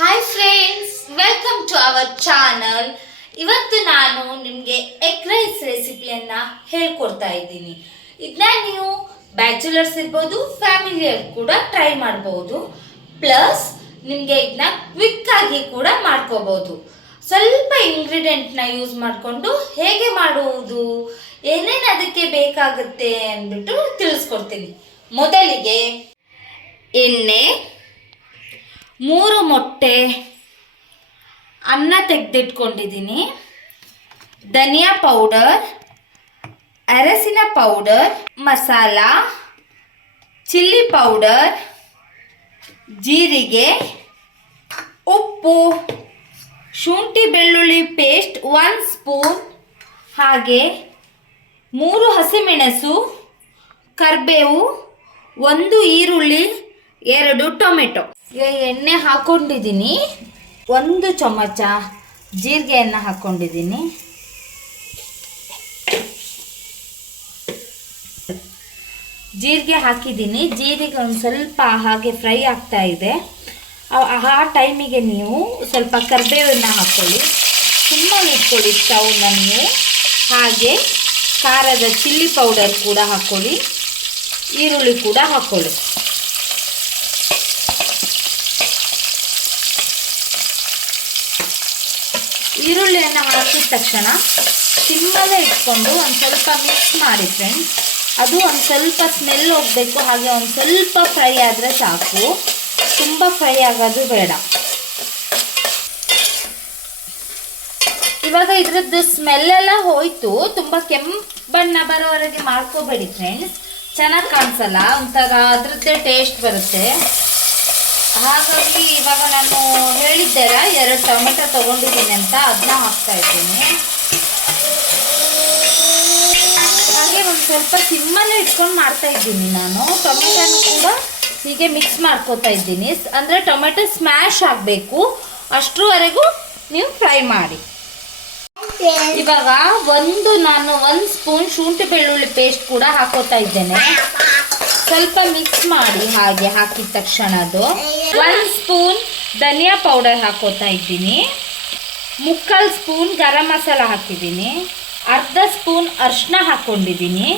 Hi friends, welcome to our channel. ಇವತ್ತು ನಾನು ನಿಮಗೆ ಎಗ್ ರೈಸ್ ರೆಸಿಪಿಯನ್ನು ಹೇಳ್ಕೊಡ್ತಾ ಇದ್ದೀನಿ. ಇದನ್ನ ನೀವು ಬ್ಯಾಚುಲರ್ಸ್ ಇರ್ಬೋದು, ಫ್ಯಾಮಿಲಿಯರ್ ಕೂಡ ಟ್ರೈ ಮಾಡ್ಬೋದು. ಪ್ಲಸ್ ನಿಮಗೆ ಇದನ್ನ ಕ್ವಿಕ್ ಆಗಿ ಕೂಡ ಮಾಡ್ಕೋಬಹುದು. ಸ್ವಲ್ಪ ಇಂಗ್ರೀಡಿಯೆಂಟ್ನ ಯೂಸ್ ಮಾಡಿಕೊಂಡು ಹೇಗೆ ಮಾಡುವುದು, ಏನೇನು ಅದಕ್ಕೆ ಬೇಕಾಗುತ್ತೆ ಅಂದ್ಬಿಟ್ಟು ತಿಳಿಸ್ಕೊಡ್ತೀನಿ. ಮೊದಲಿಗೆ ಎಣ್ಣೆ, 3 ಮೊಟ್ಟೆ, ಅನ್ನ ತೆಗೆದಿಟ್ಕೊಂಡಿದ್ದೀನಿ, ಧನಿಯಾ ಪೌಡರ್, ಅರಸಿನ ಪೌಡರ್, ಮಸಾಲ, ಚಿಲ್ಲಿ ಪೌಡರ್, ಜೀರಿಗೆ, ಉಪ್ಪು, ಶುಂಠಿ ಬೆಳ್ಳುಳ್ಳಿ ಪೇಸ್ಟ್ 1 ಸ್ಪೂನ್, ಹಾಗೆ 3 ಹಸಿಮೆಣಸು, ಕರಿಬೇವು, 1 ಈರುಳ್ಳಿ, 2 ಟೊಮೆಟೊ. ಈಗ ಎಣ್ಣೆ ಹಾಕ್ಕೊಂಡಿದ್ದೀನಿ, 1 ಚಮಚ ಜೀರಿಗೆಯನ್ನು ಹಾಕ್ಕೊಂಡಿದ್ದೀನಿ, ಜೀರಿಗೆ ಹಾಕಿದ್ದೀನಿ. ಜೀರಿಗೆ ಒಂದು ಸ್ವಲ್ಪ ಹಾಗೆ ಫ್ರೈ ಆಗ್ತಾ ಇದೆ. ಆ ಟೈಮಿಗೆ ನೀವು ಸ್ವಲ್ಪ ಕರಿಬೇವನ್ನು ಹಾಕ್ಕೊಳ್ಳಿ, ಸುಮ್ಮನೆ ಇಟ್ಕೊಳ್ಳಿ ಸ್ಟವ್ನ ನೀವು. ಹಾಗೆ ಖಾರದ ಚಿಲ್ಲಿ ಪೌಡರ್ ಕೂಡ ಹಾಕ್ಕೊಳ್ಳಿ, ಈರುಳ್ಳಿ ಕೂಡ ಹಾಕ್ಕೊಳ್ಳಿ. ಈರುಳ್ಳಿಯನ್ನು ಹಾಕಿದ ತಕ್ಷಣ ಸಿಮ್ಮಲ್ಲೇ ಇಟ್ಕೊಂಡು ಒಂದು ಸ್ವಲ್ಪ ಮಿಕ್ಸ್ ಮಾಡಿ ಫ್ರೆಂಡ್ಸ್. ಅದು ಒಂದು ಸ್ವಲ್ಪ ಸ್ಮೆಲ್ ಹೋಗಬೇಕು, ಹಾಗೆ ಒಂದು ಸ್ವಲ್ಪ ಫ್ರೈ ಆದರೆ ಸಾಕು, ತುಂಬ ಫ್ರೈ ಆಗೋದು ಬೇಡ. ಇವಾಗ ಇದ್ರದ್ದು ಸ್ಮೆಲ್ಲೆಲ್ಲ ಹೋಯ್ತು. ತುಂಬ ಕೆಂಪು ಬಣ್ಣ ಬರೋವರೆಗೆ ಮಾಡ್ಕೋಬೇಡಿ ಫ್ರೆಂಡ್ಸ್, ಚೆನ್ನಾಗಿ ಕಾಣಿಸಲ್ಲ, ಒಂಥರ ಅದ್ರದ್ದೇ ಟೇಸ್ಟ್ ಬರುತ್ತೆ. ಹಾಗಾಗಿ ಇವಾಗ ನಾನು ಹೇಳಿದ್ದೆಲ್ಲ 2 ಟೊಮೆಟೊ ತೊಗೊಂಡಿದ್ದೀನಿ ಅಂತ, ಅದನ್ನ ಹಾಕ್ತಾ ಇದ್ದೀನಿ. ಹಾಗೆ ಒಂದು ಸ್ವಲ್ಪ ಸಿಮ್ಮಲ್ಲೇ ಇಟ್ಕೊಂಡು ಮಾಡ್ತಾ ಇದ್ದೀನಿ ನಾನು. ಟೊಮೆಟೊನ ಕೂಡ ಹೀಗೆ ಮಿಕ್ಸ್ ಮಾಡ್ಕೋತಾ ಇದ್ದೀನಿ. ಅಂದರೆ ಟೊಮೆಟೊ ಸ್ಮ್ಯಾಶ್ ಆಗಬೇಕು, ಅಷ್ಟರವರೆಗೂ ನೀವು ಫ್ರೈ ಮಾಡಿ. ಇವಾಗ ನಾನು 1 ಸ್ಪೂನ್ ಶುಂಠಿ ಬೆಳ್ಳುಳ್ಳಿ ಪೇಸ್ಟ್ ಕೂಡ ಹಾಕೋತಾ ಇದ್ದೇನೆ. ಸ್ವಲ್ಪ ಮಿಕ್ಸ್ ಮಾಡಿ. ಹಾಗೆ ಹಾಕಿದ ತಕ್ಷಣ ಅದು 1 ಸ್ಪೂನ್ ಧನಿಯಾ ಪೌಡರ್ ಹಾಕೋತಾ ಇದ್ದೀನಿ, 3/4 ಸ್ಪೂನ್ ಗರಂ ಮಸಾಲ ಹಾಕಿದ್ದೀನಿ, 1/2 ಸ್ಪೂನ್ ಅರಿಶಿನ ಹಾಕ್ಕೊಂಡಿದ್ದೀನಿ.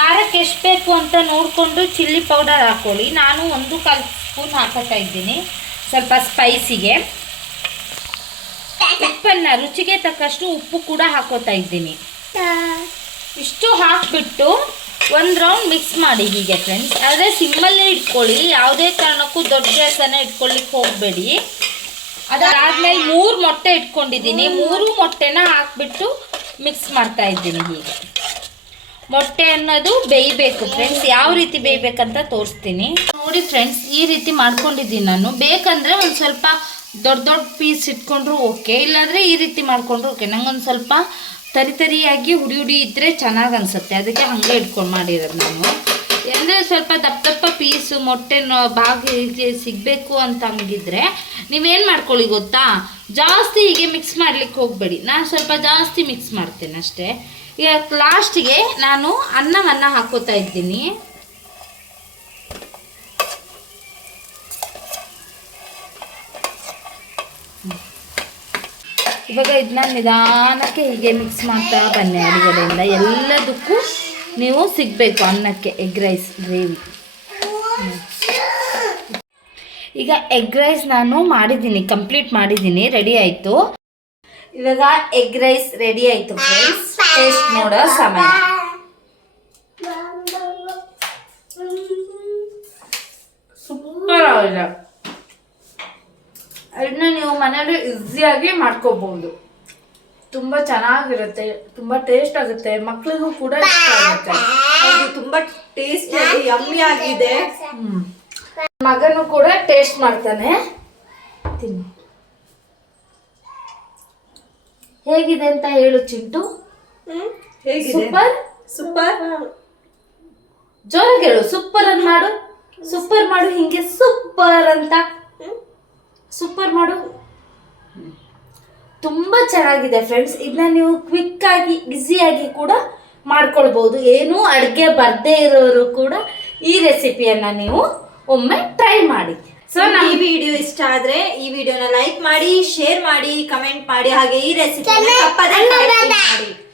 ಖಾರಕ್ಕೆ ಎಷ್ಟು ಬೇಕು ಅಂತ ನೋಡಿಕೊಂಡು ಚಿಲ್ಲಿ ಪೌಡರ್ ಹಾಕ್ಕೊಳ್ಳಿ. ನಾನು 1/4 ಸ್ಪೂನ್ ಹಾಕೋತಾ ಇದ್ದೀನಿ, ಸ್ವಲ್ಪ ಸ್ಪೈಸಿಗೆ. ಉಪ್ಪನ್ನು ರುಚಿಗೆ ತಕ್ಕಷ್ಟು ಉಪ್ಪು ಕೂಡ ಹಾಕೋತಾ ಇದ್ದೀನಿ. ಇಷ್ಟು ಹಾಕಿಬಿಟ್ಟು 1 ರೌಂಡ್ ಮಿಕ್ಸ್ ಮಾಡಿ ಹೀಗೆ ಫ್ರೆಂಡ್ಸ್. ಆದರೆ ಸಿಮ್ಮಲ್ಲೇ ಇಟ್ಕೊಳ್ಳಿ, ಯಾವುದೇ ಕಾರಣಕ್ಕೂ ದೊಡ್ಡ ಗ್ಯಾಸನ್ನು ಇಟ್ಕೊಳ್ಳಿಕ್ಕೆ ಹೋಗಬೇಡಿ. ಅದಾದಮೇಲೆ 3 ಮೊಟ್ಟೆ ಇಟ್ಕೊಂಡಿದ್ದೀನಿ, 3 ಮೊಟ್ಟೆನ ಹಾಕ್ಬಿಟ್ಟು ಮಿಕ್ಸ್ ಮಾಡ್ತಾ ಇದ್ದೀನಿ. ಹೀಗೆ ಮೊಟ್ಟೆ ಅನ್ನೋದು ಬೇಯಬೇಕು ಫ್ರೆಂಡ್ಸ್. ಯಾವ ರೀತಿ ಬೇಯಬೇಕಂತ ತೋರಿಸ್ತೀನಿ ನೋಡಿ ಫ್ರೆಂಡ್ಸ್. ಈ ರೀತಿ ಮಾಡ್ಕೊಂಡಿದ್ದೀನಿ ನಾನು. ಬೇಕಂದರೆ ಒಂದು ಸ್ವಲ್ಪ ದೊಡ್ಡ ಪೀಸ್ ಇಟ್ಕೊಂಡ್ರು ಓಕೆ, ಇಲ್ಲಾಂದರೆ ಈ ರೀತಿ ಮಾಡಿಕೊಂಡ್ರು ಓಕೆ. ನಂಗೊಂದು ಸ್ವಲ್ಪ ತರಿಯಾಗಿ ಹುಡಿ ಇದ್ದರೆ ಚೆನ್ನಾಗಿ ಅನಿಸುತ್ತೆ, ಅದಕ್ಕೆ ಹಾಗೆ ಇಟ್ಕೊಂಡು ಮಾಡಿರೋದು ನಾನು. ಅಂದರೆ ಸ್ವಲ್ಪ ದಪ್ಪ ಪೀಸು ಮೊಟ್ಟೆ ಭಾಗ ಸಿಗಬೇಕು ಅಂತ ಹಂಗಿದ್ರೆ ನೀವೇನು ಮಾಡ್ಕೊಳ್ಳಿ ಗೊತ್ತಾ, ಜಾಸ್ತಿ ಹೀಗೆ ಮಿಕ್ಸ್ ಮಾಡಲಿಕ್ಕೆ ಹೋಗಬೇಡಿ. ನಾನು ಸ್ವಲ್ಪ ಜಾಸ್ತಿ ಮಿಕ್ಸ್ ಮಾಡ್ತೇನೆ ಅಷ್ಟೇ. ಈಗ ಲಾಸ್ಟಿಗೆ ನಾನು ಅನ್ನವನ್ನು ಹಾಕೋತಾ ಇದ್ದೀನಿ. ಇವಾಗ ಇದನ್ನ ನಿಧಾನಕ್ಕೆ ಹೀಗೆ ಮಿಕ್ಸ್ ಮಾಡ್ತಾ ಬನ್ನಿ. ಅಡುಗೆಯಿಂದ ಎಲ್ಲದಕ್ಕೂ ನೀವು ಸಿಗಬೇಕು ಅನ್ನಕ್ಕೆ ಎಗ್ ರೈಸ್ ಗ್ರೇವಿ. ಈಗ ಎಗ್ ರೈಸ್ ನಾನು ಮಾಡಿದ್ದೀನಿ, ಕಂಪ್ಲೀಟ್ ಮಾಡಿದ್ದೀನಿ, ರೆಡಿ ಆಯಿತು. ಇವಾಗ ಎಗ್ ರೈಸ್ ರೆಡಿ ಆಯಿತು ಫ್ರೆಂಡ್ಸ್. ಟೇಸ್ಟ್ ನೋಡೋ ಸಮಯ. ಸೂಪರ್ ಆಗಿದೆ. ಇದನ್ನ ನೀವು ಮನೇಲಿ ಈಸಿಯಾಗಿ ಮಾಡ್ಕೋಬಹುದು. ತುಂಬ ಚೆನ್ನಾಗಿರುತ್ತೆ, ತುಂಬ ಟೇಸ್ಟ್ ಆಗುತ್ತೆ, ಮಕ್ಕಳಿಗೂ ಕೂಡ ಇಷ್ಟ ಆಗುತ್ತೆ. ಅದು ತುಂಬ ಟೇಸ್ಟಿಯಾಗಿ ಯಮ್ಮಿ ಆಗಿದೆ. ಮಗನು ಕೂಡ ಟೇಸ್ಟ್ ಮಾಡ್ತಾನೆ. ತಿನ್ನು, ಹೇಗಿದೆ ಅಂತ ಹೇಳು ಚಿಂಟು. ಹೇಗಿದೆ? Super super. ಜೋರಾಗಿ ಹೇಳು, ಸೂಪರ್ ಅಂತ ಮಾಡು. ಸೂಪರ್ ಮಾಡು, ಹಿಂಗೆ ಸೂಪರ್ ಅಂತ ಸೂಪರ್ ಮಾಡು. ತುಂಬ ಚೆನ್ನಾಗಿದೆ ಫ್ರೆಂಡ್ಸ್. ಇದನ್ನ ನೀವು ಕ್ವಿಕ್ಕಾಗಿ ಈಸಿಯಾಗಿ ಕೂಡ ಮಾಡ್ಕೊಳ್ಬೋದು. ಏನೂ ಅಡುಗೆ ಬರದೇ ಇರೋರು ಕೂಡ ಈ ರೆಸಿಪಿಯನ್ನು ನೀವು ಒಮ್ಮೆ ಟ್ರೈ ಮಾಡಿ. ಸೊ ಈ ವಿಡಿಯೋ ಇಷ್ಟ ಆದ್ರೆ ಈ ವಿಡಿಯೋನ ಲೈಕ್ ಮಾಡಿ, ಶೇರ್ ಮಾಡಿ, ಕಮೆಂಟ್ ಮಾಡಿ, ಹಾಗೆ ಈ ರೆಸಿಪಿ ತಪ್ಪದೇ ಮಾಡಿ.